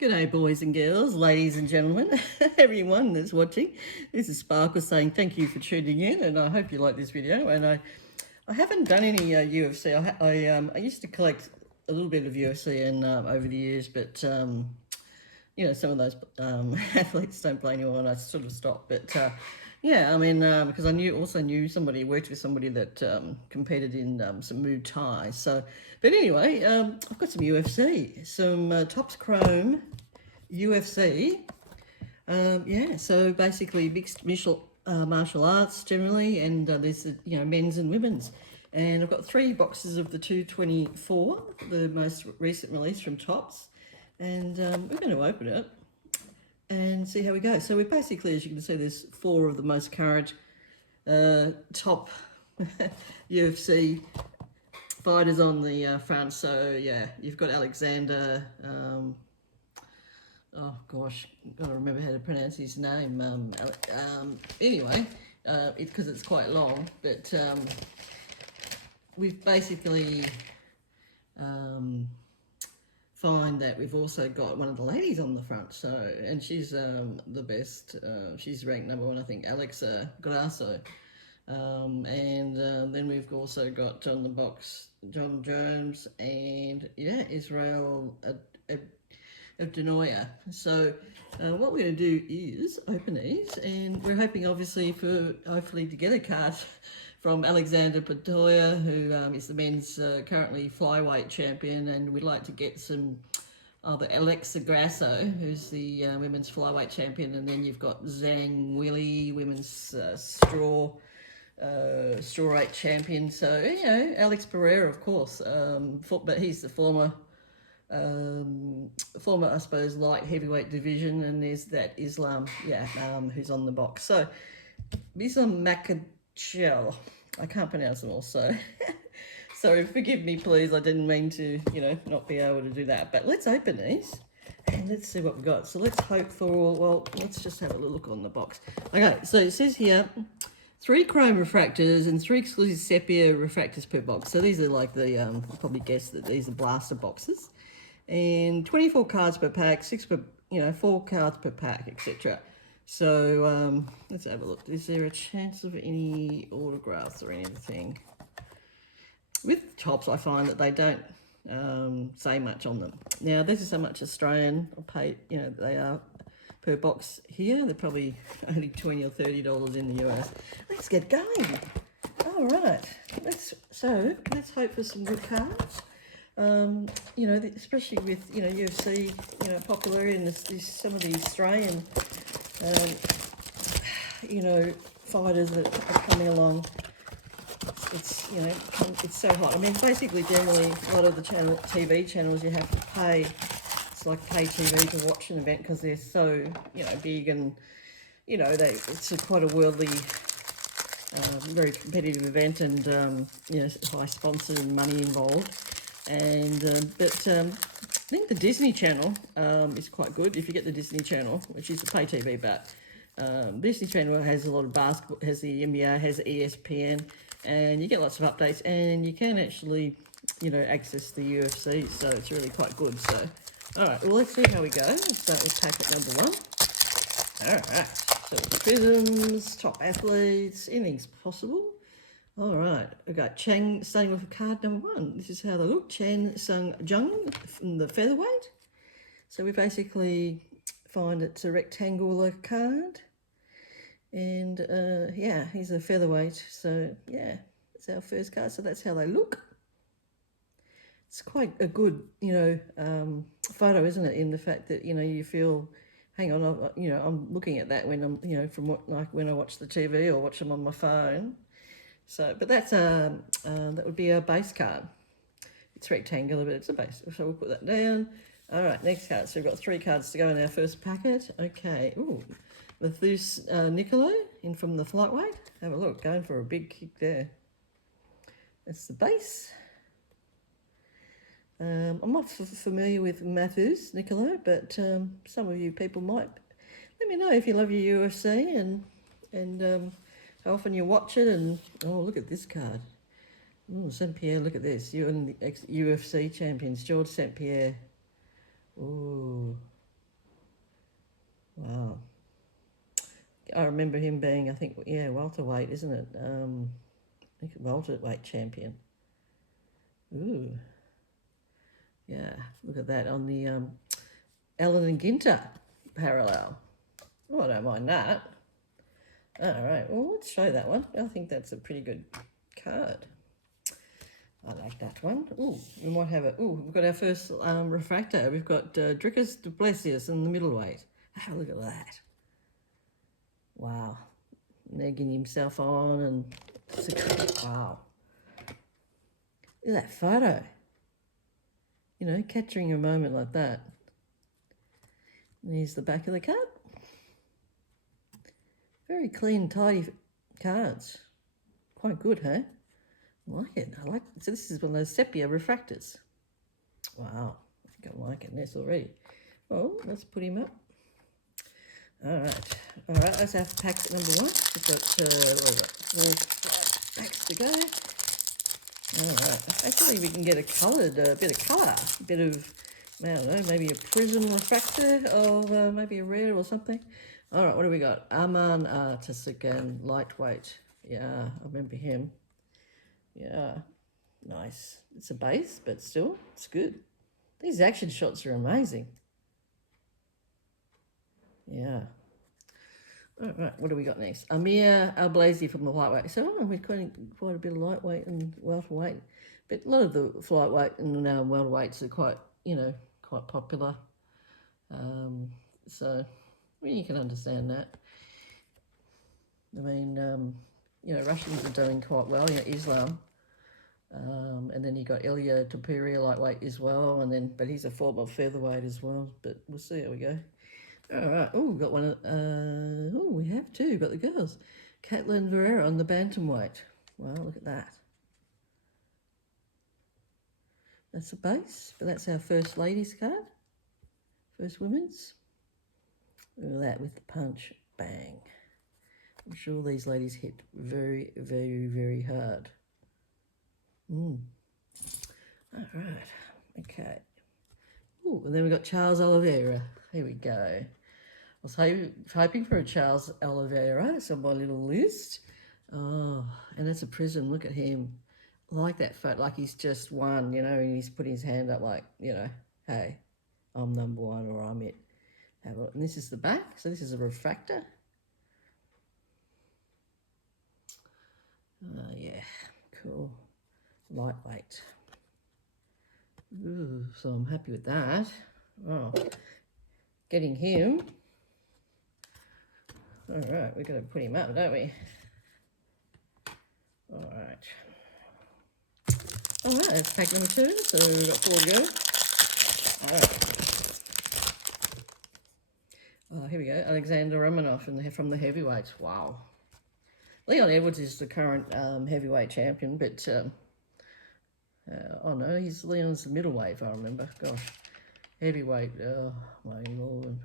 G'day boys and girls, ladies and gentlemen, everyone that's watching. This is Sparkle saying thank you for tuning in, and I hope you like this video. And I haven't done any UFC. I used to collect a little bit of UFC and over the years, but you know, some of those athletes don't play anymore, and I sort of stopped. But yeah, I mean, because I worked with somebody that competed in some Muay Thai. So, but anyway, I've got some UFC, some Topps Chrome UFC. Yeah, so basically mixed martial arts generally, and there's men's and women's. And I've got 3 boxes of the 224, the most recent release from Topps, and we're going to open it and see how we go. So we basically, as you can see, there's 4 of the most current top UFC fighters on the front. So yeah, you've got Alexander. Oh gosh, gotta remember how to pronounce his name. Anyway, because it's quite long, but we've basically find that we've also got one of the ladies on the front. So, and she's the best. She's ranked number 1, I think, Alexa Grasso. And then we've also got on the box John Jones and yeah, Israel of Denoya. So what we're going to do is open these, and we're hoping obviously hopefully to get a card from Alexander Patoya, who is the men's currently flyweight champion, and we'd like to get some the Alexa Grasso, who's the women's flyweight champion, and then you've got Zhang Willy, women's strawweight champion. So you know, Alex Pereira, of course, but he's the former, I suppose, light heavyweight division, and there's that Islam, who's on the box. So Islam Makhachev, I can't pronounce them all, so sorry, forgive me, please. I didn't mean to, not be able to do that. But let's open these and let's see what we've got. So let's hope for, well, let's just have a little look on the box. Okay, so it says here 3 chrome refractors and 3 exclusive sepia refractors per box. So these are like the, I'll probably guess that these are blaster boxes. And 24 cards per pack, 4 cards per pack, etc. So let's have a look. Is there a chance of any autographs or anything? With Topps, I find that they don't say much on them. Now, this is how much Australian or pay, they are per box here. They're probably only $20 or $30 in the US. Let's get going. All right. Let's hope for some good cards. Especially with UFC, popularity, and some of the Australian, fighters that are coming along. It's so hot. I mean, basically, generally, a lot of the TV channels, you have to pay. It's like pay TV to watch an event because they're so big, and it's quite a worldly, very competitive event, and high sponsor and money involved. And I think the Disney Channel is quite good if you get the Disney Channel, which is a pay TV, but Disney Channel has a lot of basketball, has the NBA, has ESPN, and you get lots of updates, and you can actually, access the UFC, so it's really quite good. So, all right, well, let's see how we go. Let's start with packet number 1. All right, so prisms, top athletes, anything's possible. All right, we've got Chang, starting with card number 1. This is how they look. Chan Sung Jung from the featherweight. So we basically find it's a rectangular card. And yeah, he's a featherweight. So yeah, it's our first card. So that's how they look. It's quite a good, photo, isn't it? In the fact that, you feel, hang on, I'm looking at that when I'm, from when I watch the TV or watch them on my phone. So, but that's that would be a base card. It's rectangular, but it's a base. So we'll put that down. All right, next card. So we've got 3 cards to go in our first packet. Okay. Ooh, Mathus Nicolo in from the flyweight. Have a look. Going for a big kick there. That's the base. I'm not familiar with Mathus Nicolo, but some of you people might. Let me know if you love your UFC and how often you watch it. And oh, look at this card. Oh, St. Pierre, look at this. You and the ex-UFC champions, George St. Pierre. Ooh, remember him being, I think, yeah, welterweight, isn't it? I think welterweight champion. Ooh. Yeah, look at that on the Allen and Ginter parallel. Oh, I don't mind that. All right, well, let's show that one. I think that's a pretty good card. I like that one. Ooh, we might have a... Ooh, we've got our first refractor. We've got Dricus Duplessis in the middleweight. Oh, look at that. Wow. Negging himself on and... Wow. Look at that photo. You know, capturing a moment like that. And here's the back of the card. Very clean, tidy cards. Quite good, hey? I like it. I like it. So this is one of those sepia refractors. Wow. I think I'm liking this already. Well, let's put him up. All right. All right, let's have pack number one. We've got, what have we got? 4, 5 packs to go. All right. Hopefully we can get a coloured, bit of colour. A bit of, I don't know, maybe a prism refractor or maybe a rare or something. All right, what do we got? Aman Artis again, lightweight. Yeah, I remember him. Yeah, nice. It's a base, but still, it's good. These action shots are amazing. Yeah. All right, what do we got next? Amir Alblazi from the lightweight. So we're quite a bit of lightweight and welterweight. But a lot of the flyweight and now welterweights are quite, you know, quite popular. So well, you can understand that. I mean, you know, Russians are doing quite well. You know, Islam. And then you got Ilya Topuria lightweight as well, and then but he's a former featherweight as well. But we'll see how we go. All right. Oh, we've got one. Oh, we have two. Got the girls. Caitlin Verrera on the bantamweight. Wow, look at that. That's a base, but that's our first ladies card. First women's. Look at that with the punch. Bang. I'm sure these ladies hit very, very, very hard. All right. Okay. Ooh, and then we got Charles Oliveira. Here we go. I was hoping for a Charles Oliveira. It's on my little list. Oh, and it's a prism. Look at him. I like that photo, like he's just won, you know, and he's putting his hand up like, you know, hey, I'm number one or I'm it. And this is the back. So this is a refractor. Yeah, cool. Lightweight. Ooh, so I'm happy with that. Oh, getting him. All right, we're going to put him up, don't we? All right. All right, that's pack number 2. So we've got 4 to go. All right. Oh, here we go. Alexander Romanov from the heavyweights. Wow. Leon Edwards is the current heavyweight champion, but oh no, Leon's the middleweight, if I remember. Gosh, heavyweight. Oh my lord.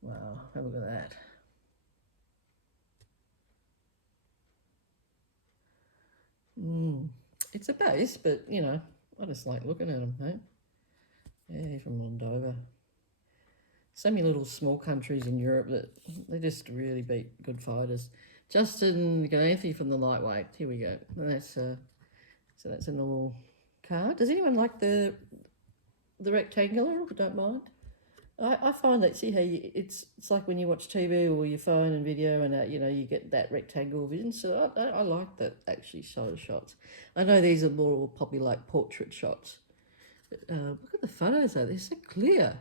Wow, have a look at that. It's a base, but you know, I just like looking at him, hey? Yeah, he's from Moldova. So many little small countries in Europe that they just really beat good fighters. Justin Ganathi from the lightweight. Here we go. And that's so that's a normal card. Does anyone like the rectangular? Don't mind. I find that, see how it's like when you watch TV or your phone and video and you know, you get that rectangle vision. So I like that actually sort of shots. I know these are more popular like portrait shots. But, look at the photos though, they're so clear.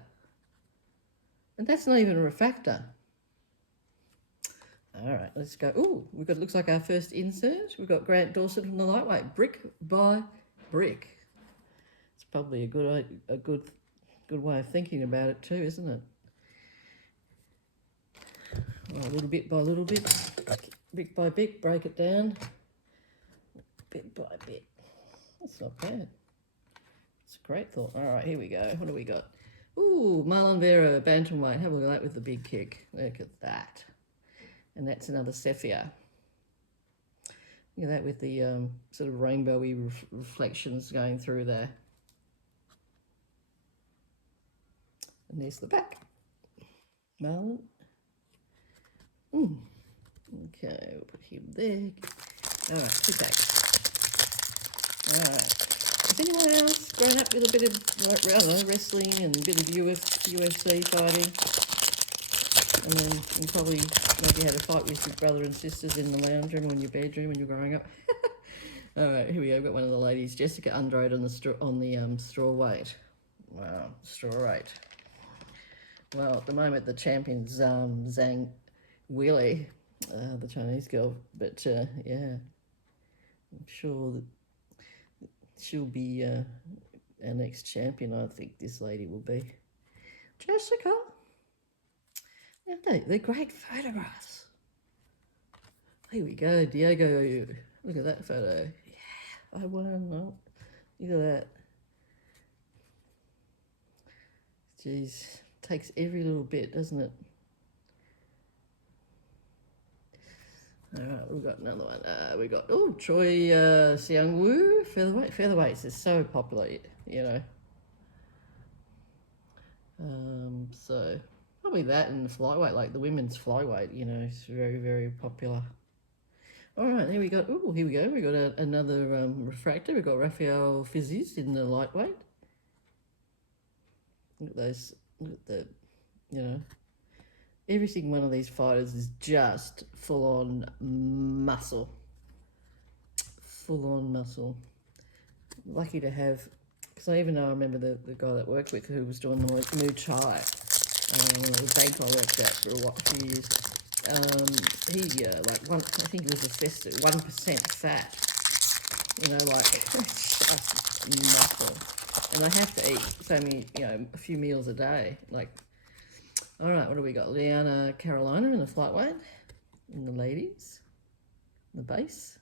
And that's not even a refractor. All right, let's go. Ooh, we've got, looks like our first insert. We've got Grant Dawson from the lightweight, brick by brick. It's probably a good way of thinking about it too, isn't it? Well, little bit by little bit, bit by bit, break it down, bit by bit. That's not bad. It's a great thought. All right, here we go. What do we got? Ooh, Marlon Vera, bantamweight. Have a look at that with the big kick. Look at that. And that's another sepia. Look at that with the sort of rainbowy reflections going through there. And there's the back. Marlon. Okay, we'll put him there. All right, 2 packs. All right. Has anyone else grown up with a bit of, like, I don't know, wrestling and a bit of UFC fighting? And then you probably maybe had a fight with your brother and sisters in the lounge room or in your bedroom when you were growing up. All right, here we go. We've got one of the ladies, Jessica Andrade, on the straw weight. Wow, straw weight. Well, at the moment the champion's Zhang Weili, the Chinese girl. But yeah, I'm sure that she'll be our next champion. I think this lady will be. Jessica. Yeah, they're great photographs. Here we go, Diego. Look at that photo. Yeah, I won. Oh, look at that. Jeez, takes every little bit, doesn't it? All right, we've got another one. We got Choi Siang-woo, featherweight. Featherweights is so popular, you know. So probably that and the flyweight, like the women's flyweight, you know, is very, very popular. All right, here we go. Here we go. We got another refractor. We've got Rafael Fizis in the lightweight. Look at those. Look at the, you know, every single one of these fighters is just full-on muscle. Full-on muscle. Lucky to have, because I even know I remember the guy that worked with who was doing the Muay Thai, the bank I worked at for a few years. He like I think he was assessed at 1% fat. You know, like just muscle. And I have to eat so many, you know, a few meals a day. Like, all right, what do we got? Liana Carolina in the flyweight, in the ladies, the base.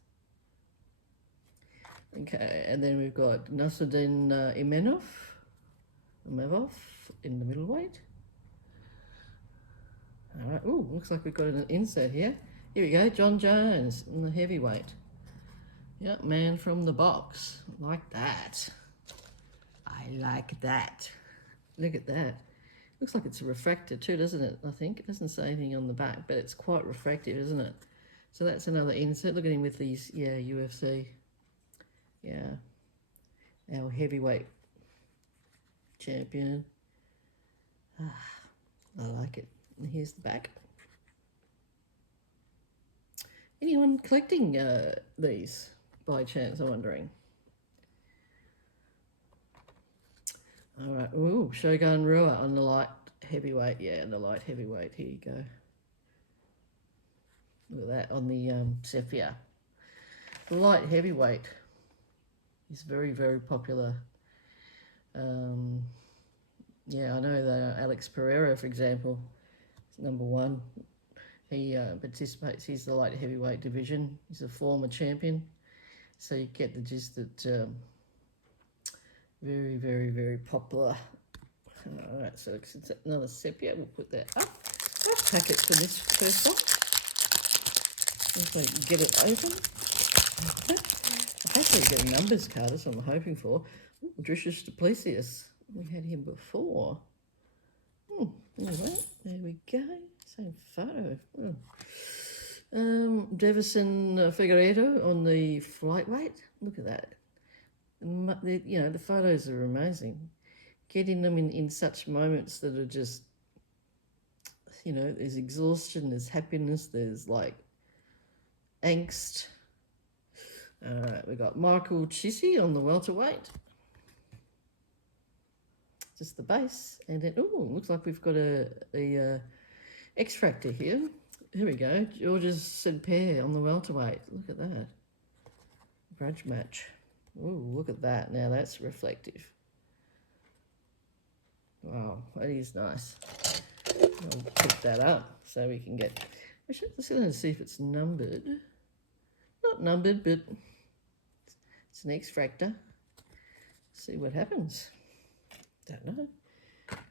Okay, and then we've got Nasruddin Imavov in the middleweight. All right, looks like we've got an insert here. Here we go, John Jones in the heavyweight. Yep, man from the box, like that. I like that. Look at that. Looks like it's a refractor too, doesn't it? I think it doesn't say anything on the back, but it's quite refractive, isn't it? So that's another insert. Look at him with these, yeah, UFC. Yeah, our heavyweight champion. I like it. And here's the back. Anyone collecting these by chance, I'm wondering? All right, Shogun Rua on the light heavyweight. Yeah, on the light heavyweight. Here you go. Look at that on the sepia. The light heavyweight is very, very popular. Yeah, I know that Alex Pereira, for example, is #1. He participates. He's the light heavyweight division. He's a former champion, so you get the gist that very, very, very popular. All right, so it's another sepia. We'll put that up. 5 packets for this first one. If I can get it open. I actually get a numbers card. That's what I'm hoping for. Dricius Duplessis. We had him before. Anyway, there we go. Same photo. Davison Figueiredo on the flyweight. Look at that. You know, the photos are amazing. Getting them in such moments that are just, you know, there's exhaustion, there's happiness, there's like angst. All right, we got Michael Chisi on the welterweight. Just the base, and then looks like we've got a X-Fractor here. Here we go, Georges St-Pierre on the welterweight. Look at that, grudge match. Look at that. Now that's reflective. Wow, that is nice. I'll pick that up so we can get. I should just going to see if it's numbered. Not numbered, but it's an X-Fractor. See what happens. Don't know.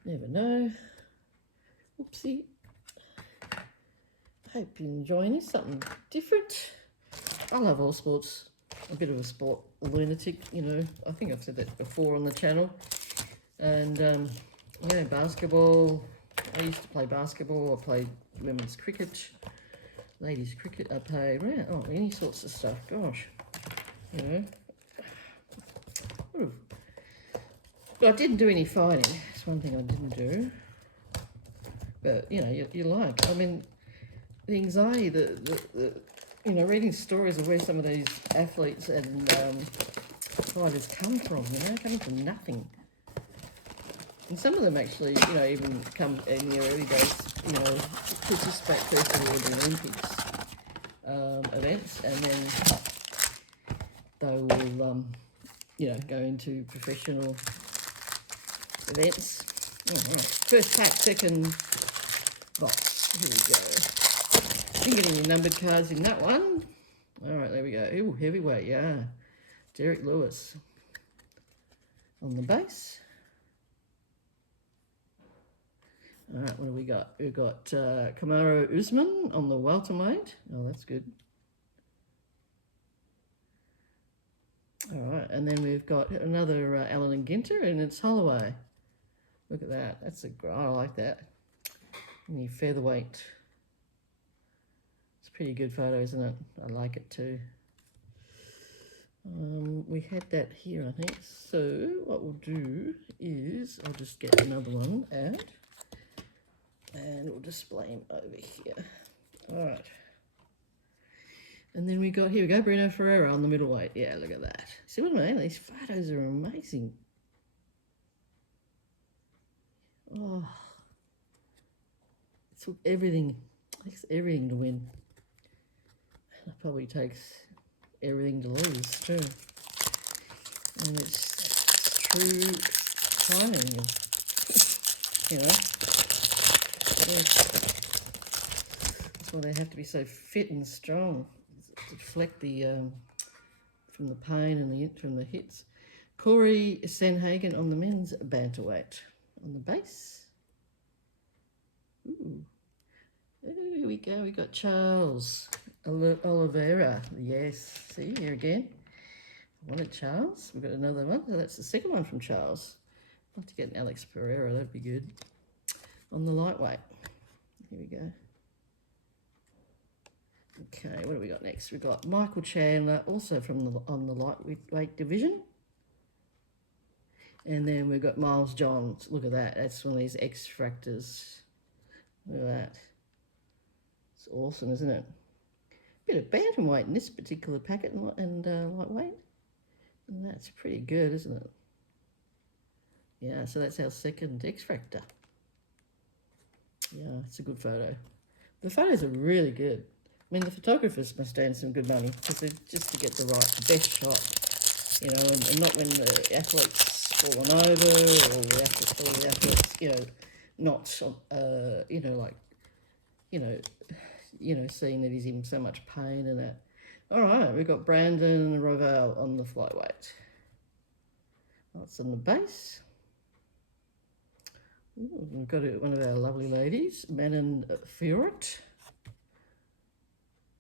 Never know. Oopsie. Hope you're enjoying this. Something different. I love all sports. A bit of a sport lunatic, you know. I think I've said that before on the channel. And Yeah, basketball. I used to play basketball. I played women's cricket, ladies cricket. I played any sorts of stuff. Gosh, you know. But I didn't do any fighting. That's one thing I didn't do. But you know, you like. I mean, the anxiety, the you know, reading stories of where some of these athletes and fighters come from. You know, coming from nothing. And some of them actually, you know, even come in the early days, you know, participate first of all in the Olympics events, and then they will, you know, go into professional events. All right. First pack, second box. Here we go. Didn't get any numbered cards in that one. All right, there we go. Ooh, heavyweight, yeah. Derek Lewis on the base. All right, what do we got? We've got Kamaru Usman on the welterweight. Oh, that's good. All right, and then we've got another Allen and Ginter, and it's Holloway. Look at that. That's I like that. And the featherweight. It's a pretty good photo, isn't it? I like it too. We had that here, I think. So what we'll do is I'll just get another one out. And we'll display him over here. All right. And then here we go, Bruno Ferreira on the middleweight. Yeah, look at that. See what I mean? These photos are amazing. Oh, it took everything. It takes everything to win. It probably takes everything to lose too. And it's true timing, you know. That's why they have to be so fit and strong to deflect the from the pain and from the hits. Corey Sanhagen on the men's bantamweight on the base. Ooh, here we go. We got Charles Oliveira. Yes, see here again. I wanted Charles. We've got another one. So that's the second one from Charles. I'd like to get an Alex Pereira. That'd be good. On the lightweight. Here we go. Okay, what do we got next? We've got Michael Chandler, also on the lightweight division. And then we've got Miles Johns. Look at that. That's one of these refractors. Look at that. It's awesome, isn't it? Bit of bantamweight in this particular packet and lightweight. And that's pretty good, isn't it? Yeah, so that's our second X-Fractor. Yeah, it's a good photo. The photos are really good. I mean, the photographers must earn some good money because just to get the best shot, you know, and not when the athlete's fallen over or the athlete's, you know, not, you know, like, you know, seeing that he's in so much pain and that. All right, we've got Brandon Roval on the flyweight. That's on the base. Ooh, we've got one of our lovely ladies, Manon Fiorot.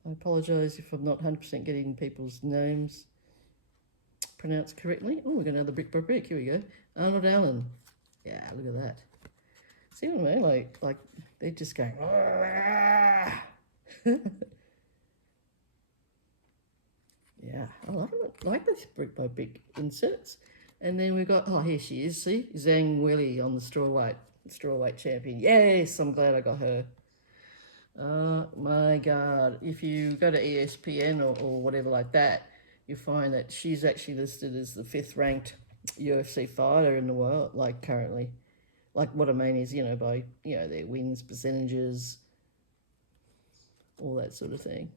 I apologise if I'm not 100% getting people's names pronounced correctly. Oh, we've got another brick by brick. Here we go. Arnold Allen. Yeah, look at that. See what I mean? Like they're just going. Yeah, I like this brick by brick inserts. And then we've got, here she is, see? Zhang Weili on the strawweight champion. Yes, I'm glad I got her. Oh my God. If you go to ESPN or whatever like that, you find that she's actually listed as the 5th ranked UFC fighter in the world, like currently. Like what I mean is, you know, by, you know, their wins, percentages, all that sort of thing.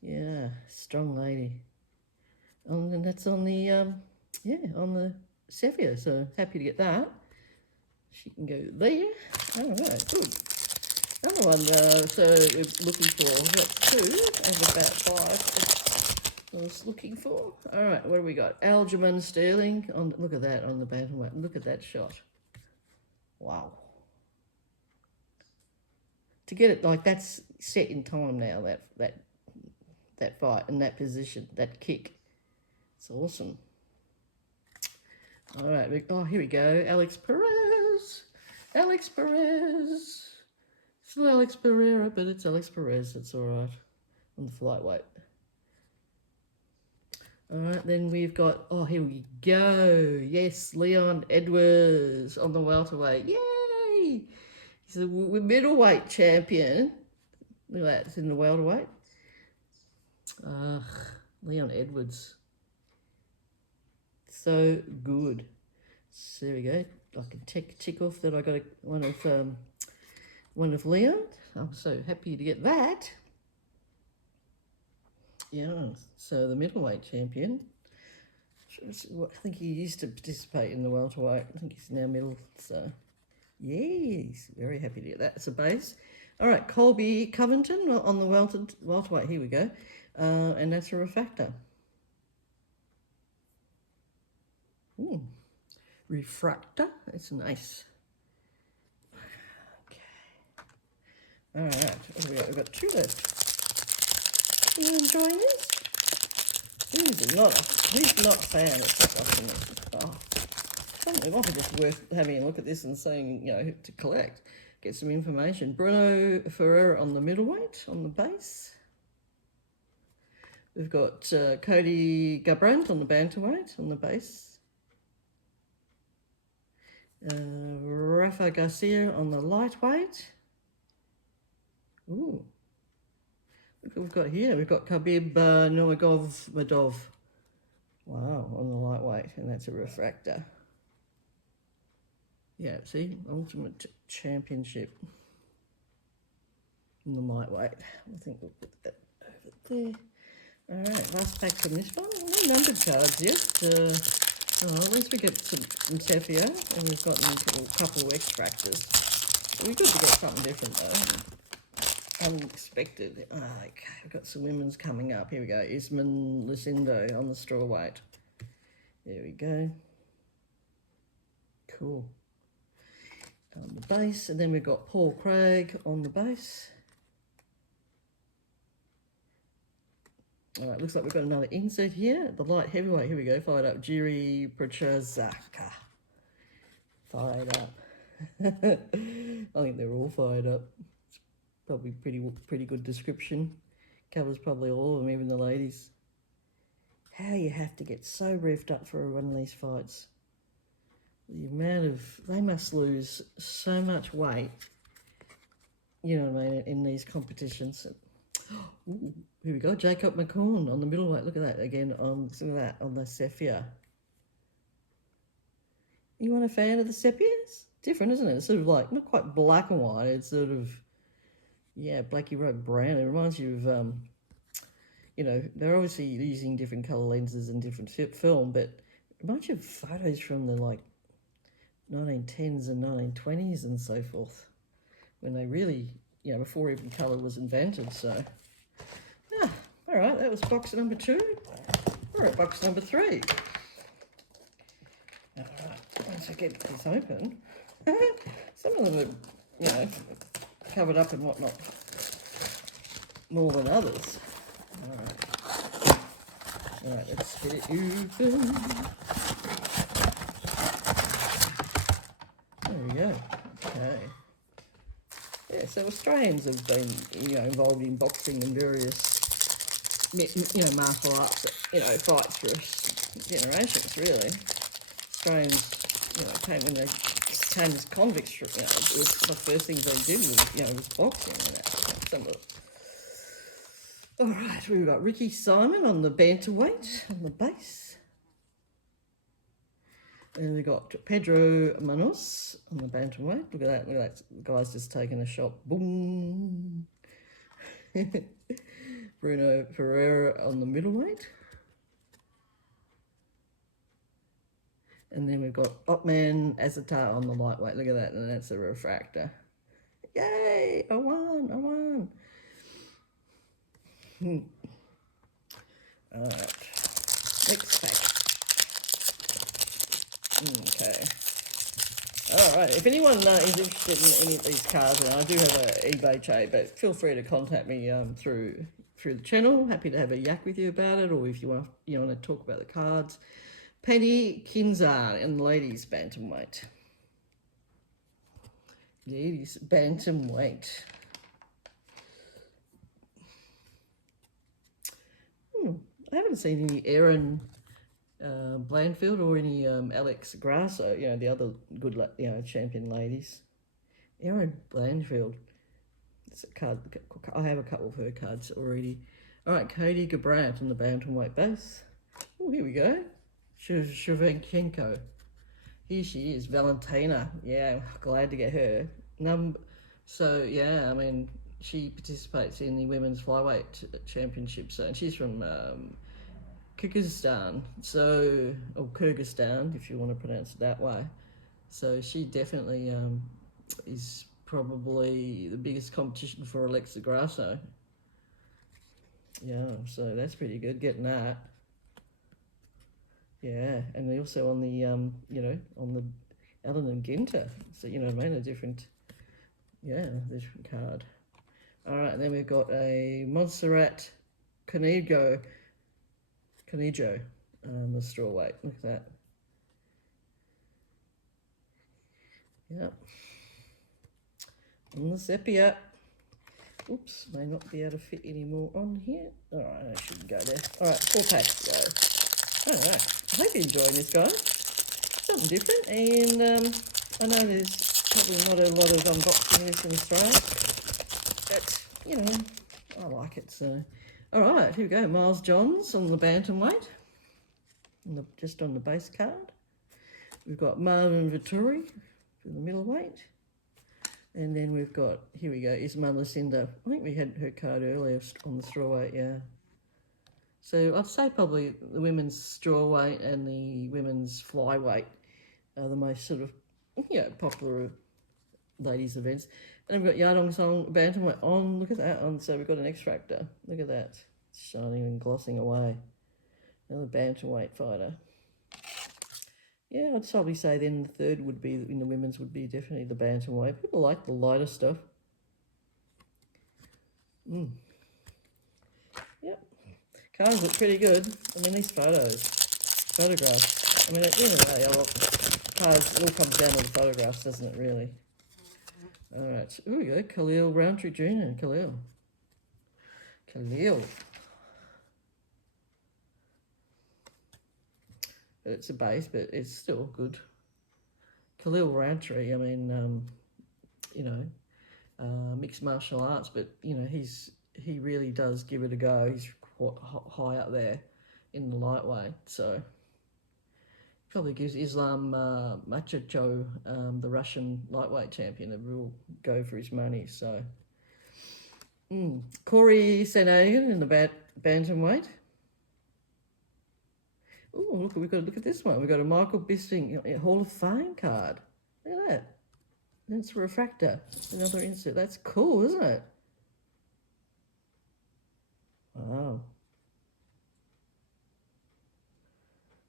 Yeah, strong lady. And that's on the, on the sepia, so happy to get that. She can go there. All right, good. Another one, so we're looking for, that's 2 of about 5 I was looking for. All right, what do we got? Aljamain Sterling, look at that on the bantamweight. Look at that shot. Wow. To get it, like, that's set in time now, that fight and that position, that kick. It's awesome. All right, here we go. Alex Perez Alex Perez. It's not Alex Pereira, but it's Alex Perez. It's all right on the flyweight. All right, then we've got, oh, here we go. Yes, Leon Edwards on the welterweight. Yay! He's the middleweight champion. Look at that, it's in the welterweight. Leon Edwards. So good. So there we go. I can tick off that I got one of Leon. I'm so happy to get that. Yeah, so the middleweight champion. I think he used to participate in the welterweight. I think he's now middle. So, yeah, he's very happy to get that. It's a base. All right, Colby Covington on the welterweight. Here we go. And that's a refractor. Ooh. Refractor. That's nice. Okay. All right. What do we got? We've got 2 left. Are you enjoying this? He's not a fan of watching this. It might be just worth having a look at this and saying, you know, to collect, get some information. Bruno Ferreira on the middleweight, on the base. We've got Cody Garbrandt on the bantamweight, on the base. Rafa Garcia on the lightweight. Ooh. Look what we've got here. We've got Khabib Nurmagomedov. Wow, on the lightweight, and that's a refractor. Yeah, see, Ultimate Championship in the lightweight. I think we'll put that over there. All right, last pack from this one. No numbered cards yet. At least we get some sepia, and we've got a couple of extractors. So we're good to get something different though. Unexpected. Okay, we've got some women's coming up. Here we go. Isman Lucindo on the strawweight. There we go. Cool. On the base, and then we've got Paul Craig on the base. All right, looks like we've got another insert here. The light heavyweight. Here we go. Fired up. Jiri Prochazka. Fired up. I think they're all fired up. Probably pretty good description. Covers probably all of them, even the ladies. How you have to get so revved up for one of these fights. The amount of, they must lose so much weight, you know what I mean, in these competitions. Ooh, here we go, Jacob McCown on the middleweight. Look at that again on, look at that on the sepia. You want a fan of the sepia? It's different, isn't it? It's sort of like, not quite black and white, it's sort of, yeah, blacky road brown. It reminds you of, you know, they're obviously using different colour lenses and different film, but it reminds you of photos from the, like, 1910s and 1920s and so forth, when they really, you know, before even colour was invented. So, yeah, all right, that was box number 2. We're at box number 3. All right, once I get this open, some of them are, you know, covered up and whatnot more than others. All right, let's get it open. There we go. Okay. Yeah, so Australians have been, you know, involved in boxing and various, you know, martial arts, you know, fights for generations, really. Australians, you know, when they came as convicts, you know, it was the first things they did was, you know, was boxing and that. Some of it. All right, we've got Ricky Simon on the bantamweight, on the base. And we've got Pedro Manos on the bantamweight. Look at that, the guy's just taking a shot. Boom. Bruno Ferreira on the middleweight. And then we've got Otman Azatar on the lightweight. Look at that, and that's a refractor. Yay, I won. All right, next pack. Okay. All right, if anyone is interested in any of these cards, and I do have an eBay trade, but feel free to contact me through the channel. Happy to have a yak with you about it, or if you want to talk about the cards. Penny Kinzar and ladies bantamweight. Ladies, bantamweight. I haven't seen any Erin Blandfield or any Alex Grasso, you know, the other good, you know, champion ladies. Erin Blandfield. It's a card. I have a couple of her cards already. All right, Cody Garbrandt on the bantamweight base. Oh, here we go. Shevchenko. Here she is, Valentina. Yeah, glad to get her. So yeah, I mean, she participates in the women's flyweight championships, and she's from Kyrgyzstan. So, or Kyrgyzstan, if you want to pronounce it that way. So she definitely is probably the biggest competition for Alexa Grasso. Yeah, so that's pretty good, getting that. Yeah, and they also on the, you know, on the Allen and Ginter. So, you know what I mean, a different, yeah, different card. All right, and then we've got a Montserrat Canijo, the strawweight. Look at that. Yep. And the sepia. Oops, may not be able to fit any more on here. All right, I shouldn't go there. All right, 4 packs to go. All right, I hope you're enjoying this, guys. Something different, and I know there's probably not a lot of unboxing this in Australia, but, you know, I like it, so. All right, here we go. Miles Johns on the bantamweight, just on the base card. We've got Marvin Vittori for the middleweight. And then we've got, here we go, Ismael Lucinda. I think we had her card earlier on the strawweight, yeah. So I'd say probably the women's strawweight and the women's flyweight are the most sort of, you know, popular ladies events. And we've got Yadong Song bantamweight on, look at that on, so we've got an X-Fractor. Look at that, it's shining and glossing away. Another bantamweight fighter. Yeah, I'd probably say then the third would be, in the women's, would be definitely the bantamweight. People like the lighter stuff. Yep. Cards look pretty good. I mean, these photographs. I mean, at the end of the day, cards, it all comes down to the photographs, doesn't it, really? All right. So, here we go. Khalil Roundtree Jr. Khalil. It's a base, but it's still good. Khalil Roundtree, I mean, you know, mixed martial arts, but, you know, he really does give it a go. He's quite high up there in the lightweight, so probably gives Islam Makhachev, the Russian lightweight champion, a real go for his money. So Corey Sanagan in the bantamweight. Oh, look, we've got to look at this one. We've got a Michael Bisping Hall of Fame card. Look at that. That's a refractor. Another insert. That's cool, isn't it? Wow.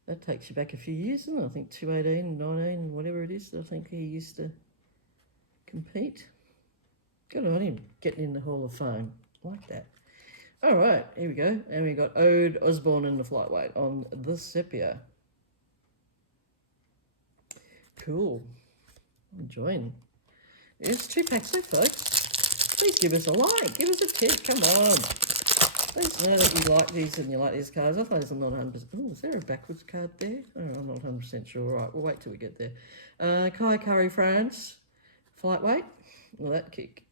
That takes you back a few years, doesn't it? I think 2018, 19, whatever it is. I think he used to compete. Good on him, getting in the Hall of Fame. I like that. All right, here we go. And we got Ode Osborne in the flyweight on the sepia. Cool. Enjoying. There's 2 packs left, folks. Please give us a like. Give us a tip. Come on. Please know that you like these and you like these cards. I thought I'm not 100%. Oh, is there a backwards card there? Oh, I'm not 100% sure. All right, we'll wait till we get there. Kai Curry France, flyweight. Well, that kick.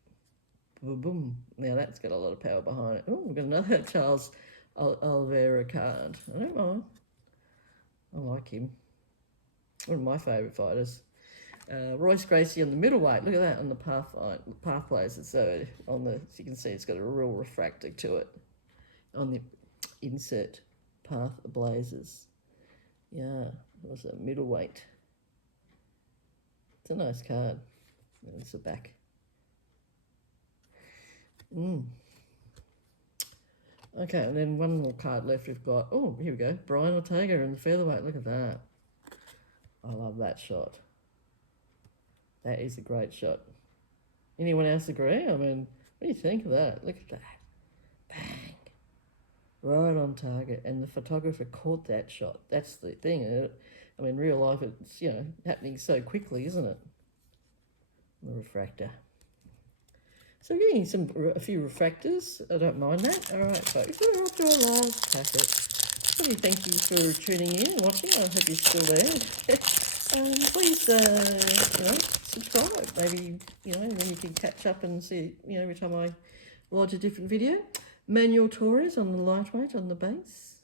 Boom, boom. Now that's got a lot of power behind it. Oh, we've got another Charles Oliveira card. I don't mind. I like him. One of my favourite fighters. Royce Gracie on the middleweight. Look at that on the path blazers. So on the, as you can see, it's got a real refractor to it on the insert path blazers. Yeah, it was a middleweight. It's a nice card. It's the back. Okay, and then one more card left. We've got, oh, here we go. Brian Ortega in the featherweight. Look at that. I love that shot. That is a great shot. Anyone else agree? I mean, what do you think of that? Look at that. Bang. Right on target. And the photographer caught that shot. That's the thing. I mean, real life, it's, you know, happening so quickly, isn't it? the refractor. So we're getting a few refractors. I don't mind that. All right, folks, we're up to our last packet. So thank you for tuning in and watching. I hope you're still there. Please, subscribe. Maybe, and then you can catch up and see, every time I lodge a different video. Manuel Torres on the lightweight on the base.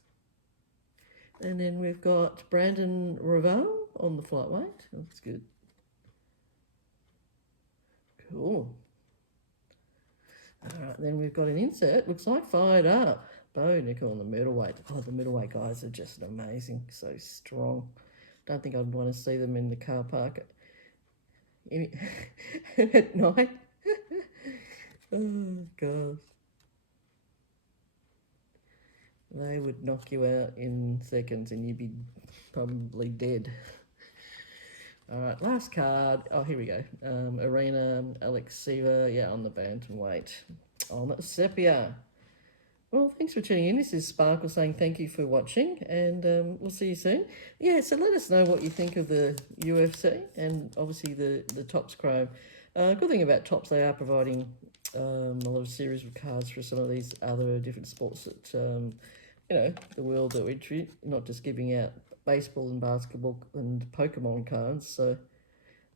And then we've got Brandon Ravel on the flyweight. That's good. Cool. All right, then we've got an insert. Looks like fired up. Bo Nickel on the middleweight. Oh, the middleweight guys are just amazing. So strong. Don't think I'd want to see them in the car park at night. Oh, God. They would knock you out in seconds and you'd be probably dead. All right, last card. Oh, here we go. Arena Alexieva, yeah, on the bantamweight. On the sepia. Well, thanks for tuning in. This is Sparkle saying thank you for watching, and we'll see you soon. Yeah, so let us know what you think of the UFC and obviously the Topps Chrome. Good thing about Topps, they are providing a lot of series of cards for some of these other different sports that, the world that we treat, not just giving out baseball and basketball and Pokemon cards. So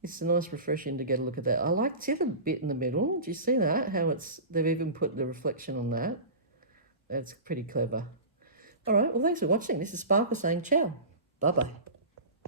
it's a nice refreshing to get a look at that. I like the other bit in the middle. Do you see that? How they've even put the reflection on that. That's pretty clever. All right, well, thanks for watching. This is Sparkle saying ciao. Bye-bye.